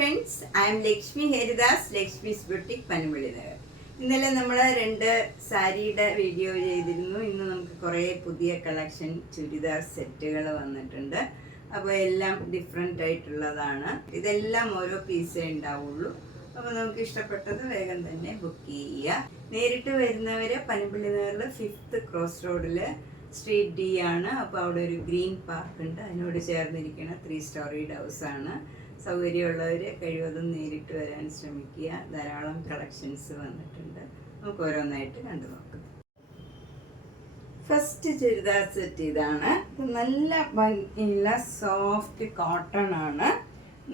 Friends, I M Lakshmi Haridas, Lakshmi's boutique Panampilly Nagar. ഇന്നലെ നമ്മൾ 2 സാരിയുടെ വീഡിയോ ചെയ്തിരുന്നു. ഇന്ന് നമുക്ക് കുറേ പുതിയ കളക്ഷൻ ചുരിദാർ സെറ്റുകൾ വന്നിട്ടുണ്ട്. അപ്പോൾ എല്ലാം ഡിഫറെൻ്റ് ആയിട്ടുള്ളതാണ്. ഇതെല്ലാം ഓരോ പീസേ ഉണ്ടാവുള്ളൂ. അപ്പോൾ നമുക്ക് ഇഷ്ടപ്പെട്ടത് വേഗം തന്നെ ബുക്ക് ചെയ്യുക. നേരിട്ട് വരുന്നവർ പനമ്പള്ളി നഗറിൽ 5th ക്രോസ് റോഡിൽ സ്ട്രീറ്റ് ഡി ആണ്. അപ്പോൾ അവിടെ ഒരു ഗ്രീൻ പാർക്ക് ഉണ്ട്. അതിനോട് ചേർന്നിരിക്കുന്ന 3 സ്റ്റോറീഡ് ഹൗസാണ്. സൗകര്യമുള്ളവർ കഴിവതും നേരിട്ട് വരാൻ ശ്രമിക്കുക. ധാരാളം കളക്ഷൻസ് വന്നിട്ടുണ്ട്. നമുക്ക് ഓരോന്നായിട്ട് കണ്ടു നോക്കാം. ഫസ്റ്റ് ചുരിദാർ സെറ്റ് ഇതാണ്. ഇത് നല്ല ഭംഗിയുള്ള സോഫ്റ്റ് കോട്ടൺ ആണ്.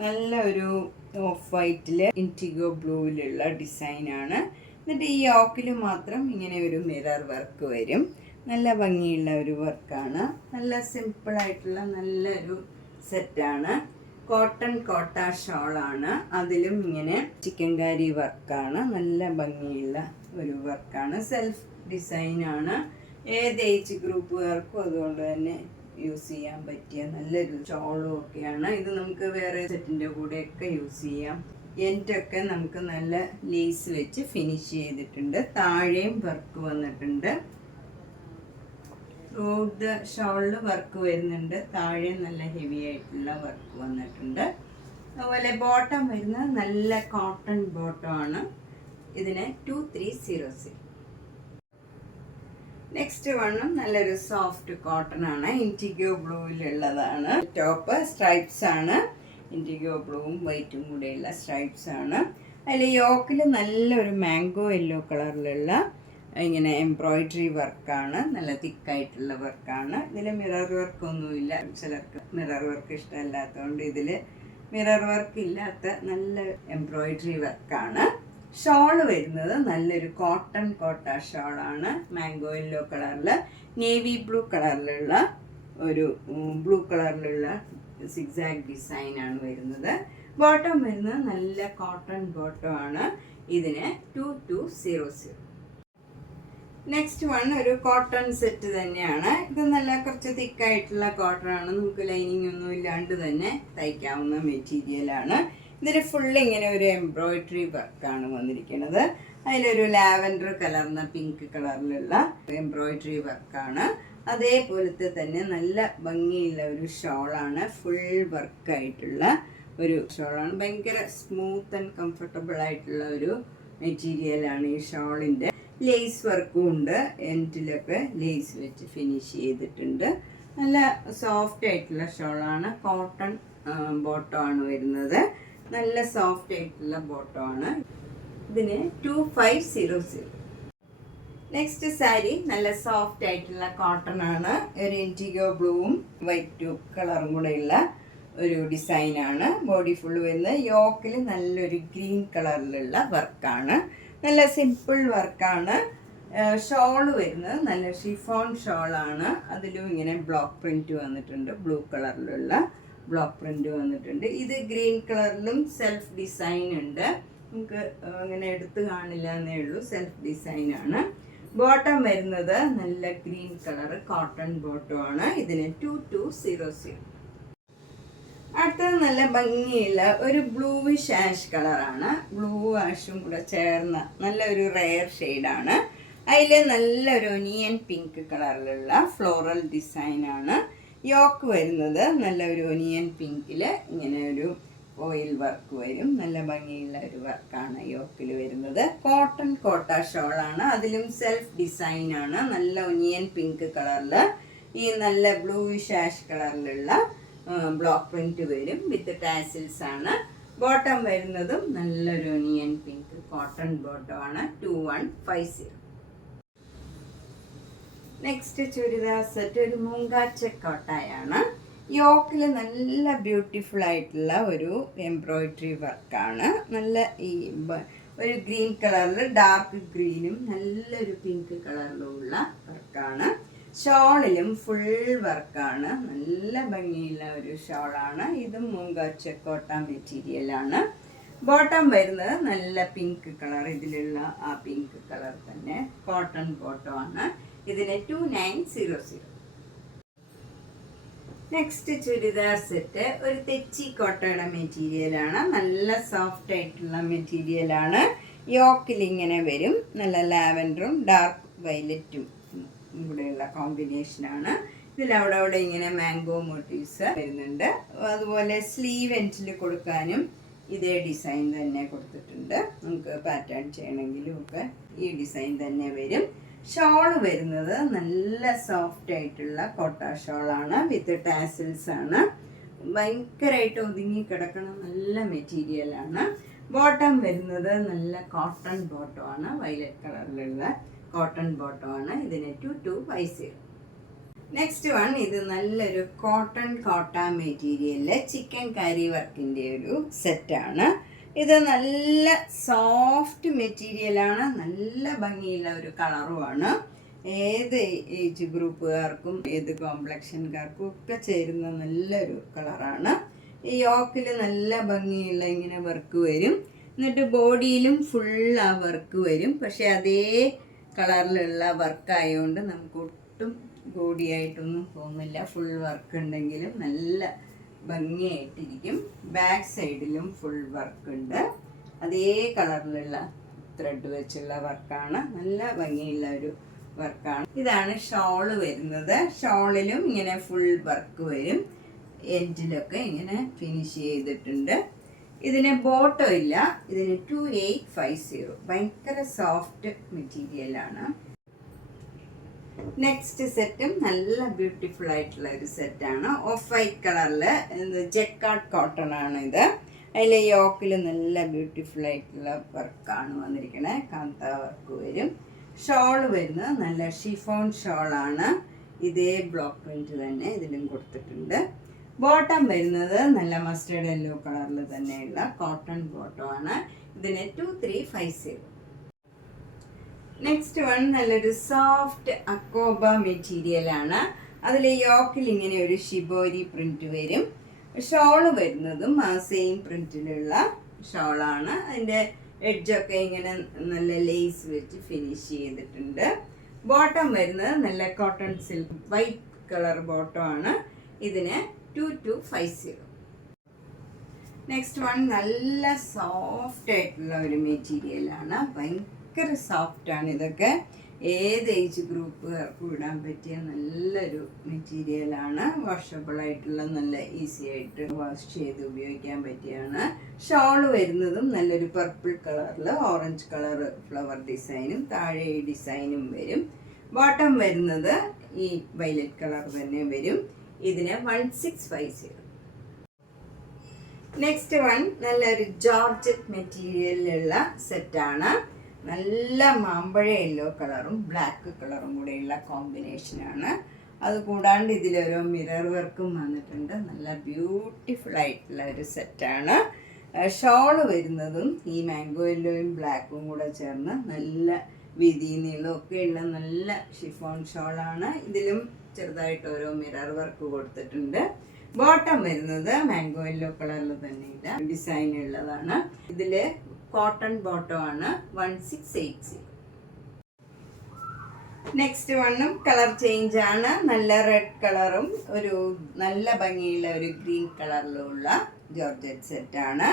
നല്ല ഒരു ഓഫ് വൈറ്റിൽ ഇൻറ്റിഗോ ബ്ലൂവിലുള്ള ഡിസൈനാണ്. എന്നിട്ട് ഈ യോക്കിൽ മാത്രം ഇങ്ങനെ ഒരു മിറർ വർക്ക് വരും. നല്ല ഭംഗിയുള്ള ഒരു വർക്കാണ്. നല്ല സിമ്പിളായിട്ടുള്ള നല്ലൊരു സെറ്റാണ്. കോട്ടൺ കോട്ട ഷോളാണ്. അതിലും ഇങ്ങനെ ചിക്കൻകാരി വർക്കാണ്. നല്ല ഭംഗിയുള്ള ഒരു വർക്കാണ്. സെൽഫ് ഡിസൈനാണ്. ഏത് ഏജ് ഗ്രൂപ്പുകാർക്കും അതുകൊണ്ട് തന്നെ യൂസ് ചെയ്യാൻ പറ്റിയ നല്ലൊരു ഷോളും ഒക്കെയാണ്. ഇത് നമുക്ക് വേറെ സെറ്റിൻ്റെ കൂടെയൊക്കെ യൂസ് ചെയ്യാം. എൻറ്റൊക്കെ നമുക്ക് നല്ല ലേസ് വെച്ച് ഫിനിഷ് ചെയ്തിട്ടുണ്ട്. താഴെയും വർക്ക് വന്നിട്ടുണ്ട്. ത്രൂഔട്ട് ഷോളിൽ വർക്ക് വരുന്നുണ്ട്. താഴെ നല്ല ഹെവി ആയിട്ടുള്ള വർക്ക് വന്നിട്ടുണ്ട്. അതുപോലെ ബോട്ടം വരുന്നത് നല്ല കോട്ടൺ ബോട്ടം ആണ്. ഇതിന് 2300. നെക്സ്റ്റ് വണ്ണും നല്ലൊരു സോഫ്റ്റ് കോട്ടൺ ആണ്. ഇൻറ്റിഗോ ബ്ലൂവിലുള്ളതാണ്. ടോപ്പ് സ്ട്രൈപ്സ് ആണ്. ഇൻറ്റിഗോ ബ്ലൂവും വൈറ്റും കൂടെയുള്ള സ്ട്രൈപ്സ് ആണ്. അതിൽ യോക്കിൽ നല്ലൊരു മാംഗോ യെല്ലോ കളറിലുള്ള ഇങ്ങനെ എംബ്രോയിഡറി വർക്കാണ്. നല്ല തിക്കായിട്ടുള്ള വർക്കാണ്. ഇതിൽ മിറർ വർക്കൊന്നുമില്ല. ചിലർക്ക് മിറർ വർക്ക് ഇഷ്ടമല്ലാത്തതുകൊണ്ട് ഇതിൽ മിറർ വർക്ക് ഇല്ലാത്ത നല്ല എംബ്രോയിഡറി വർക്കാണ്. ഷോള് വരുന്നത് നല്ലൊരു കോട്ടൺ കോട്ട ഷോളാണ്. മാംഗോ യെല്ലോ കളറിൽ നേവി ബ്ലൂ കളറിലുള്ള ഒരു ബ്ലൂ കളറിലുള്ള സിഗ്സാഗ് ഡിസൈനാണ് വരുന്നത്. ബോട്ടം വരുന്നത് നല്ല കോട്ടൺ ബോട്ടം ആണ്. ഇതിന് 2200. നെക്സ്റ്റ് വൺ ഒരു കോട്ടൺ സെറ്റ് തന്നെയാണ്. ഇത് നല്ല കുറച്ച് തിക്കായിട്ടുള്ള കോട്ടൺ ആണ്. നമുക്ക് ലൈനിങ് ഒന്നും ഇല്ലാണ്ട് തന്നെ തയ്ക്കാവുന്ന മെറ്റീരിയലാണ്. ഇതിൽ ഫുള്ള് ഇങ്ങനെ ഒരു എംബ്രോയിഡറി വർക്കാണ് വന്നിരിക്കുന്നത്. അതിലൊരു ലാവൻഡർ കലർന്ന പിങ്ക് കളറിലുള്ള എംബ്രോയിഡറി വർക്കാണ്. അതേപോലത്തെ തന്നെ നല്ല ഭംഗിയുള്ള ഒരു ഷോളാണ്. ഫുൾ വർക്കായിട്ടുള്ള ഒരു ഷോളാണ്. ഭയങ്കര സ്മൂത്ത് ആൻഡ് കംഫർട്ടബിൾ ആയിട്ടുള്ള ഒരു മെറ്റീരിയലാണ് ഈ ഷോളിൻ്റെ. ലേസ് വർക്കും ഉണ്ട്. എൻഡിലൊക്കെ ലേസ് വെച്ച് ഫിനിഷ് ചെയ്തിട്ടുണ്ട്. നല്ല സോഫ്റ്റ് ആയിട്ടുള്ള ഷോളാണ്. കോട്ടൺ ബോട്ടം ആണ് വരുന്നത്. നല്ല സോഫ്റ്റ് ആയിട്ടുള്ള ബോട്ടം ആണ്. ഇതിന് 2500. നെക്സ്റ്റ് സാരി നല്ല സോഫ്റ്റ് ആയിട്ടുള്ള കോട്ടൺ ആണ്. ഒരു ഇൻറ്റിഗോ ബ്ലൂവും വൈറ്റ് കളറും കൂടെയുള്ള ഒരു ഡിസൈനാണ്. ബോഡി ഫുൾ വരുന്നത്. യോക്കിൽ നല്ലൊരു ഗ്രീൻ കളറിലുള്ള വർക്കാണ്. നല്ല സിമ്പിൾ വർക്കാണ്. ഷോള് വരുന്നത് നല്ല ഷിഫോൺ ഷോളാണ്. അതിലും ഇങ്ങനെ ബ്ലോക്ക് പ്രിന്റ് വന്നിട്ടുണ്ട്. ബ്ലൂ കളറിലുള്ള ബ്ലോക്ക് പ്രിന്റ് വന്നിട്ടുണ്ട്. ഇത് ഗ്രീൻ കളറിലും സെൽഫ് ഡിസൈൻ ഉണ്ട്. നമുക്ക് അങ്ങനെ എടുത്ത് കാണില്ല എന്നേ ഉള്ളൂ. സെൽഫ് ഡിസൈനാണ്. ബോട്ടം വരുന്നത് നല്ല ഗ്രീൻ കളർ കോട്ടൺ ബോട്ടം ആണ്. ഇതിന് 2200. അടുത്തത് നല്ല ഭംഗിയുള്ള ഒരു ബ്ലൂവിഷ് ആഷ് കളറാണ്. ബ്ലൂ ആഷും കൂടെ ചേർന്ന നല്ല ഒരു റെയർ ഷെയ്ഡാണ്. അതിൽ നല്ലൊരു ഒനിയൻ പിങ്ക് കളറിലുള്ള ഫ്ലോറൽ ഡിസൈനാണ്. യോക്ക് വരുന്നത് നല്ല ഒരു ഒനിയൻ പിങ്കിൽ ഇങ്ങനെ ഒരു ഓയിൽ വർക്ക് വരും. നല്ല ഭംഗിയുള്ള ഒരു വർക്കാണ് യോക്കിൽ വരുന്നത്. കോട്ടൺ കോട്ട ഷോളാണ്. അതിലും സെൽഫ് ഡിസൈനാണ്. നല്ല ഒനിയൻ പിങ്ക് കളറിൽ ഈ നല്ല ബ്ലൂവിഷ് ആഷ് കളറിലുള്ള ബ്ലോക്ക് പ്രിന്റ് വരും. വിത്ത് ടാസിൽസ് ആണ്. ബോട്ടം വരുന്നതും നല്ലൊരു ഒനിയൻ പിങ്ക് കോട്ടൺ ബോട്ടം ആണ്. 2150. നെക്സ്റ്റ് ചുരിദാർ സെറ്റ് ഒരു മൂങ്കാച്ച കോട്ടായാണ്. യോക്കിൽ നല്ല ബ്യൂട്ടിഫുൾ ആയിട്ടുള്ള ഒരു എംബ്രോയിഡറി വർക്കാണ്. നല്ല ഈ ഒരു ഗ്രീൻ കളറിൽ ഡാർക്ക് ഗ്രീനും നല്ലൊരു പിങ്ക് കളറിലുള്ള വർക്കാണ്. ഷോളിലും ഫുൾ വർക്കാണ്. നല്ല ഭംഗിയുള്ള ഒരു ഷോളാണ്. ഇതും മൂങ്കാച്ച കോട്ട മെറ്റീരിയലാണ്. ബോട്ടം വരുന്നത് നല്ല പിങ്ക് കളർ. ഇതിലുള്ള ആ പിങ്ക് കളർ തന്നെ കോട്ടൺ ബോട്ടം ആണ്. ഇതിന് 2900. നെക്സ്റ്റ് ചുരിദാർ സെറ്റ് ഒരു തെച്ചി കോട്ടയുടെ മെറ്റീരിയലാണ്. നല്ല സോഫ്റ്റ് ആയിട്ടുള്ള മെറ്റീരിയലാണ്. യോക്കിൽ ഇങ്ങനെ വരും. നല്ല ലാവൻഡറും ഡാർക്ക് വയലറ്റും ഇവിടെയുള്ള കോമ്പിനേഷനാണ്. ഇതിലവിടെ അവിടെ ഇങ്ങനെ മാംഗോ മോട്ടീവ്സ് വരുന്നുണ്ട്. അതുപോലെ സ്ലീവ് എൻഡിൽ കൊടുക്കാനും ഇതേ ഡിസൈൻ തന്നെ കൊടുത്തിട്ടുണ്ട്. നമുക്ക് പാറ്റേൺ ചെയ്യണമെങ്കിലും ഒക്കെ ഈ ഡിസൈൻ തന്നെ വരും. ഷോള് വരുന്നത് നല്ല സോഫ്റ്റ് ആയിട്ടുള്ള കോട്ട ഷോളാണ്. വിത്ത് ടാസിൽസ് ആണ്. ഭയങ്കരമായിട്ട് ഒതുങ്ങി കിടക്കുന്ന നല്ല മെറ്റീരിയലാണ്. ബോട്ടം വരുന്നത് നല്ല കോട്ടൺ ബോട്ടം ആണ്. വയലറ്റ് കളറിലുള്ള കോട്ടൺ ബോട്ടം ആണ്. ഇതിന് 2250. നെക്സ്റ്റ് വൺ, ഇത് നല്ലൊരു കോട്ട മെറ്റീരിയലില് ചിക്കൻ കാരി വർക്കിൻ്റെ ഒരു സെറ്റാണ്. ഇത് നല്ല സോഫ്റ്റ് മെറ്റീരിയലാണ്. നല്ല ഭംഗിയുള്ള ഒരു കളറുമാണ്. ഏത് ഏജ് ഗ്രൂപ്പുകാർക്കും ഏത് കോംപ്ലക്ഷൻകാർക്കും ഒക്കെ ചേരുന്ന നല്ലൊരു കളറാണ്. ഈ യോക്കിൽ നല്ല ഭംഗിയുള്ള ഇങ്ങനെ വർക്ക് വരും. എന്നിട്ട് ബോഡിയിലും ഫുൾ ആ വർക്ക് വരും. പക്ഷെ അതേ കളറിലുള്ള വർക്കായതുകൊണ്ട് നമുക്ക് ഒട്ടും ബോഡിയായിട്ടൊന്നും തോന്നില്ല. ഫുൾ വർക്ക് ഉണ്ടെങ്കിലും നല്ല ഭംഗിയായിട്ടിരിക്കും. ബാക്ക് സൈഡിലും ഫുൾ വർക്ക് ഉണ്ട്. അതേ കളറിലുള്ള ത്രെഡ് വെച്ചുള്ള വർക്കാണ്. നല്ല ഭംഗിയുള്ള ഒരു വർക്കാണ്. ഇതാണ് ഷോള് വരുന്നത്. ഷോളിലും ഇങ്ങനെ ഫുൾ വർക്ക് വരും. എൻഡിലൊക്കെ ഇങ്ങനെ ഫിനിഷ് ചെയ്തിട്ടുണ്ട്. ഇതിന് ബോട്ടം ഇല്ല. ഇതിന് 2850. ഭയങ്കര സോഫ്റ്റ് മെറ്റീരിയലാണ്. നെക്സ്റ്റ് സെറ്റും നല്ല ബ്യൂട്ടിഫുൾ ആയിട്ടുള്ള ഒരു സെറ്റാണ്. ഓഫ് വൈറ്റ് കളറില് ജെക്കാർഡ് കോട്ടൺ ആണ് ഇത്. അതിൽ യോക്കിൽ നല്ല ബ്യൂട്ടിഫുൾ ആയിട്ടുള്ള വർക്കാണ് വന്നിരിക്കുന്നത്. കാന്ത വർക്ക് വരും. ഷോള് വരുന്നത് നല്ല ഷിഫോൺ ഷോളാണ്. ഇതേ ബ്ലോക്ക് പ്രിന്റ് തന്നെ ഇതിലും കൊടുത്തിട്ടുണ്ട്. ബോട്ടം വരുന്നത് നല്ല മസ്റ്റേർഡ് യെല്ലോ കളറിൽ തന്നെയുള്ള കോട്ടൺ ബോട്ടം ആണ്. ഇതിന് 2350. നെക്സ്റ്റ് വൺ നല്ലൊരു സോഫ്റ്റ് അക്കോബ മെറ്റീരിയൽ ആണ്. അതിൽ യോക്കിൽ ഇങ്ങനെ ഒരു ഷിബോരി പ്രിന്റ് വരും. ഷോള് വരുന്നതും ആ സെയിം പ്രിന്റിലുള്ള ഷോളാണ്. അതിൻ്റെ എഡ്ജൊക്കെ ഇങ്ങനെ നല്ല ലേസ് വെച്ച് ഫിനിഷ് ചെയ്തിട്ടുണ്ട്. ബോട്ടം വരുന്നത് നല്ല cotton silk white colour bottom ആണ്. ഇതിന് 2250. നെക്സ്റ്റ് വൺ നല്ല സോഫ്റ്റ് ആയിട്ടുള്ള ഒരു മെറ്റീരിയലാണ്. ഭയങ്കര സോഫ്റ്റാണ്. ഇതൊക്കെ ഏത് ഏജ് ഗ്രൂപ്പുകാർക്കും ഇടാൻ പറ്റിയ നല്ലൊരു മെറ്റീരിയലാണ്. വാഷബിൾ ആയിട്ടുള്ള നല്ല ഈസി ആയിട്ട് വാഷ് ചെയ്ത് ഉപയോഗിക്കാൻ പറ്റിയാണ്. ഷോള് വരുന്നതും നല്ലൊരു പർപ്പിൾ കളറിൽ ഓറഞ്ച് കളർ ഫ്ലവർ ഡിസൈനും താഴെ ഈ ഡിസൈനും വരും. ബോട്ടം വരുന്നത് ഈ വയലറ്റ് കളർ തന്നെ വരും. ഇതിന് 1650. നെക്സ്റ്റ് വൺ നല്ലൊരു ജോർജറ്റ് മെറ്റീരിയലിലുള്ള സെറ്റാണ്. നല്ല മാമ്പഴ യെല്ലോ കളറും ബ്ലാക്ക് കളറും കൂടെയുള്ള കോമ്പിനേഷനാണ്. അതുകൂടാണ്ട് ഇതിലൊരു മിറർ വർക്കും വന്നിട്ടുണ്ട്. നല്ല ബ്യൂട്ടിഫുൾ ആയിട്ടുള്ള ഒരു സെറ്റാണ്. ഷോള് വരുന്നതും ഈ മാംഗോ യെല്ലോയും ബ്ലാക്കും കൂടെ ചേർന്ന് നല്ല വീതി നീളമൊക്കെ ഉള്ള നല്ല ഷിഫോൺ ഷോളാണ്. ഇതിലും ചെറുതായിട്ട് ഓരോ മിറർ വർക്ക് കൊടുത്തിട്ടുണ്ട്. ബോട്ടം വരുന്നത് മാംഗോ യെല്ലോ കളറിൽ തന്നെയില്ല ഡിസൈൻ ഉള്ളതാണ്. ഇതില് കോട്ടൺ ബോട്ടം ആണ്. 1680. നെക്സ്റ്റ് വണ്ണും കളർ ചേഞ്ച് ആണ്. നല്ല റെഡ് കളറും ഒരു നല്ല ഭംഗിയുള്ള ഒരു ഗ്രീൻ കളറിലുള്ള ജോർജറ്റ് സെറ്റാണ്.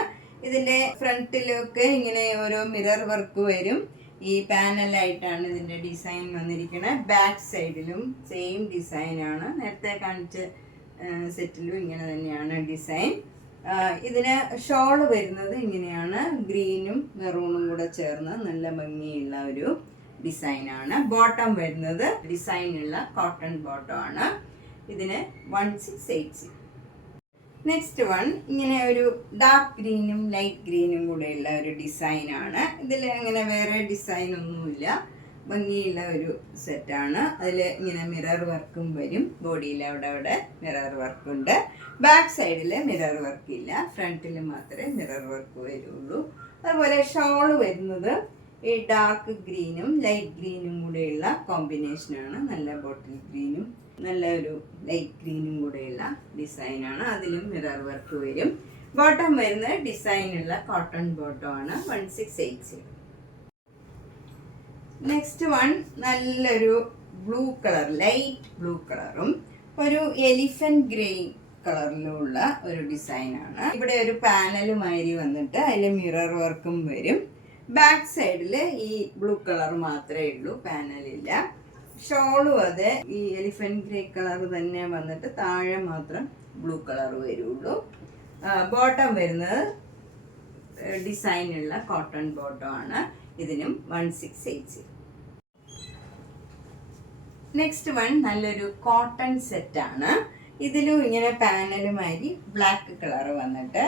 ഇതിന്റെ ഫ്രണ്ടിലൊക്കെ ഇങ്ങനെ ഓരോ മിറർ വർക്ക് വരും. ഈ പാനലായിട്ടാണ് ഇതിന്റെ ഡിസൈൻ വന്നിരിക്കുന്നത്. ബാക്ക് സൈഡിലും സെയിം ഡിസൈനാണ്. നേരത്തെ കാണിച്ച സെറ്റിലും ഇങ്ങനെ തന്നെയാണ് ഡിസൈൻ. ഇതിന് ഷോള് വരുന്നത് ഇങ്ങനെയാണ്. ഗ്രീനും മെറൂണും കൂടെ ചേർന്ന് നല്ല ഭംഗിയുള്ള ഒരു ഡിസൈനാണ്. ബോട്ടം വരുന്നത് ഡിസൈനുള്ള കോട്ടൺ ബോട്ടം ആണ്. ഇതിന് 1680. നെക്സ്റ്റ് വൺ ഇങ്ങനെ ഒരു ഡാർക്ക് ഗ്രീനും ലൈറ്റ് ഗ്രീനും കൂടെയുള്ള ഒരു ഡിസൈനാണ്. ഇതിൽ അങ്ങനെ വേറെ ഡിസൈൻ ഒന്നുമില്ല. ഭംഗിയുള്ള ഒരു സെറ്റാണ്. അതിൽ ഇങ്ങനെ മിറർ വർക്കും വരും. ബോഡിയിൽ അവിടെ അവിടെ മിറർ വർക്കുണ്ട്. ബാക്ക് സൈഡിൽ മിറർ വർക്ക് ഇല്ല. ഫ്രണ്ടിൽ മാത്രമേ മിറർ വർക്ക് വരുള്ളൂ. അതുപോലെ ഷോള് വരുന്നത് ഈ ഡാർക്ക് ഗ്രീനും ലൈറ്റ് ഗ്രീനും കൂടെയുള്ള കോമ്പിനേഷനാണ്. നല്ല ബോട്ടിൽ ഗ്രീനും നല്ല ഒരു ലൈറ്റ് ഗ്രീനും കൂടെയുള്ള ഡിസൈനാണ്. അതിലും മിറർ വർക്ക് വരും. ബോട്ടം വരുന്നത് ഡിസൈനുള്ള കോട്ടൺ ബോട്ടം ആണ്. 1680. നെക്സ്റ്റ് വൺ നല്ലൊരു ബ്ലൂ കളർ ലൈറ്റ് ബ്ലൂ കളറും ഒരു എലിഫന്റ് ഗ്രേയിൻ കളറിലുള്ള ഒരു ഡിസൈനാണ്. ഇവിടെ ഒരു പാനലുമാതിരി വന്നിട്ട് അതിൽ മിറർ വർക്കും വരും. ബാക്ക് സൈഡിൽ ഈ ബ്ലൂ കളർ മാത്രമേ ഉള്ളൂ, പാനലില്ല. ഷോളും അതെ ഈ എലിഫന്റ് ഗ്രേ കളർ തന്നെ വന്നിട്ട് താഴെ മാത്രം ബ്ലൂ കളർ വരുള്ളൂ. ബോട്ടം വരുന്നത് ഡിസൈനുള്ള കോട്ടൺ ബോട്ടം ആണ്. ഇതിനും 1680. നെക്സ്റ്റ് വൺ നല്ലൊരു കോട്ടൺ സെറ്റാണ്. ഇതിലും ഇങ്ങനെ പാനലുമാതിരി ബ്ലാക്ക് കളർ വന്നിട്ട്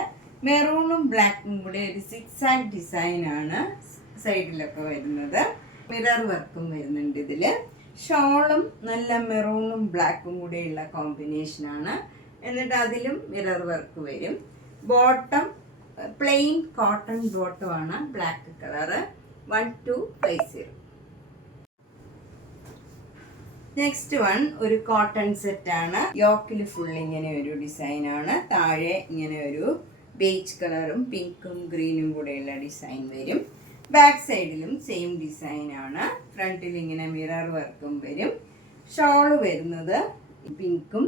മെറൂണും ബ്ലാക്കും കൂടെ ഒരു സിക്സാക് ഡിസൈനാണ് സൈഡിലൊക്കെ വരുന്നത്. മിറർ വർക്കും വരുന്നുണ്ട് ഇതിൽ. ഷോളും നല്ല മെറൂണും ബ്ലാക്കും കൂടെയുള്ള കോമ്പിനേഷനാണ്. എന്നിട്ട് അതിലും മിറർ വർക്ക് വരും. ബോട്ടം പ്ലെയിൻ കോട്ടൺ ബോട്ടമാണ്, ബ്ലാക്ക് കളറ്. 1250. നെക്സ്റ്റ് വൺ ഒരു കോട്ടൺ സെറ്റാണ്. യോക്കിൽ ഫുൾ ഇങ്ങനെ ഒരു ഡിസൈനാണ്. താഴെ ഇങ്ങനെ ഒരു ബേജ് കളറും പിങ്കും ഗ്രീനും കൂടെയുള്ള ഡിസൈൻ വരും. ബാക്ക് സൈഡിലും സെയിം ഡിസൈനാണ്. ഫ്രണ്ടിൽ ഇങ്ങനെ മിറർ വർക്കും വരും. ഷോള് വരുന്നത് പിങ്കും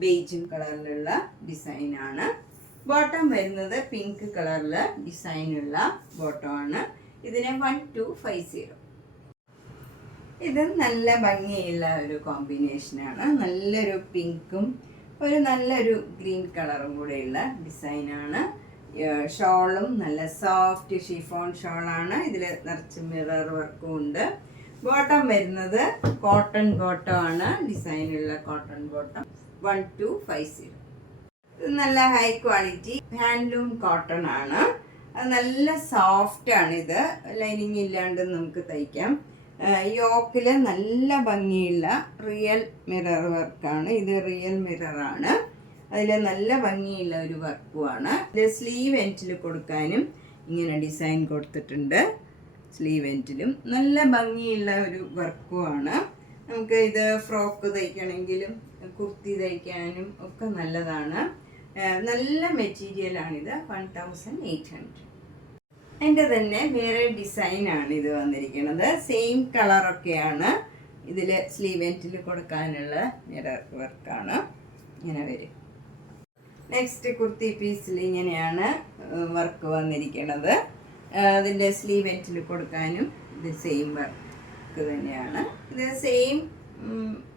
ബേജും കളറിലുള്ള ഡിസൈനാണ്. ബോട്ടം വരുന്നത് പിങ്ക് കളറിൽ ഡിസൈനുള്ള ബോട്ടമാണ്. ഇതിനെ 1250. ഇത് നല്ല ഭംഗിയുള്ള ഒരു കോമ്പിനേഷനാണ്. നല്ലൊരു പിങ്കും ഒരു നല്ലൊരു ഗ്രീൻ കളറും കൂടെയുള്ള ഡിസൈനാണ്. ഷോളും നല്ല സോഫ്റ്റ് ഷിഫോൺ ഷോളാണ്. ഇതിൽ നിറച്ച് മിറർ വർക്കും ഉണ്ട്. ബോട്ടം വരുന്നത് കോട്ടൺ ബോട്ടം ആണ്, ഡിസൈനുള്ള കോട്ടൺ ബോട്ടം. 1250. ഇത് നല്ല ഹൈ ക്വാളിറ്റി ഹാൻഡ്ലൂം കോട്ടൺ ആണ്. അത് നല്ല സോഫ്റ്റ് ആണ്. ഇത് ലൈനിങ് ഇല്ലാണ്ട് നമുക്ക് തയ്ക്കാം. യോക്കിൽ നല്ല ഭംഗിയുള്ള റിയൽ മിറർ വർക്കാണ്. ഇത് റിയൽ മിററാണ്. അതിൽ നല്ല ഭംഗിയുള്ള ഒരു വർക്കുമാണ്. ഇത് സ്ലീവ് എൻഡിൽ കൊടുക്കാനും ഇങ്ങനെ ഡിസൈൻ കൊടുത്തിട്ടുണ്ട്. സ്ലീവ് എൻഡിലും നല്ല ഭംഗിയുള്ള ഒരു വർക്കുമാണ്. നമുക്ക് ഇത് ഫ്രോക്ക് തയ്ക്കണമെങ്കിലും കുർത്തി തയ്ക്കാനും ഒക്കെ നല്ലതാണ്. നല്ല മെറ്റീരിയലാണിത്. 1800. അതിൻ്റെ തന്നെ വേറെ ഡിസൈനാണ് ഇത് വന്നിരിക്കുന്നത്. സെയിം കളറൊക്കെയാണ്. ഇതിൽ സ്ലീവ് എൻഡിൽ കൊടുക്കാനുള്ള മിറർ വർക്കാണ്. ഇങ്ങനെ വരും. നെക്സ്റ്റ് കുർത്തി പീസിൽ ഇങ്ങനെയാണ് വർക്ക് വന്നിരിക്കുന്നത്. അതിൻ്റെ സ്ലീവ് എൻഡിൽ കൊടുക്കാനും ഇത് സെയിം വർക്ക് തന്നെയാണ്. ഇത് സെയിം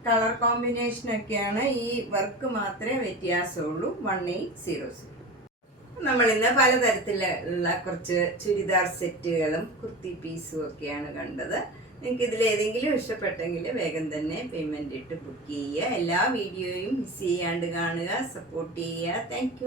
കളർ കോമ്പിനേഷനൊക്കെയാണ്. ഈ വർക്ക് മാത്രമേ വ്യത്യാസമുള്ളൂ. 1800. നമ്മളിന്ന് പലതരത്തിലുള്ള കുറച്ച് ചുരിദാർ സെറ്റുകളും കുർത്തി പീസും ഒക്കെയാണ് കണ്ടത്. നിങ്ങൾക്ക് ഇതിലേതെങ്കിലും ഇഷ്ടപ്പെട്ടെങ്കിൽ വേഗം തന്നെ പേയ്മെൻ്റ് ഇട്ട് ബുക്ക് ചെയ്യുക. എല്ലാ വീഡിയോയും മിസ് ചെയ്യാണ്ട് കാണുക, സപ്പോർട്ട് ചെയ്യുക. താങ്ക്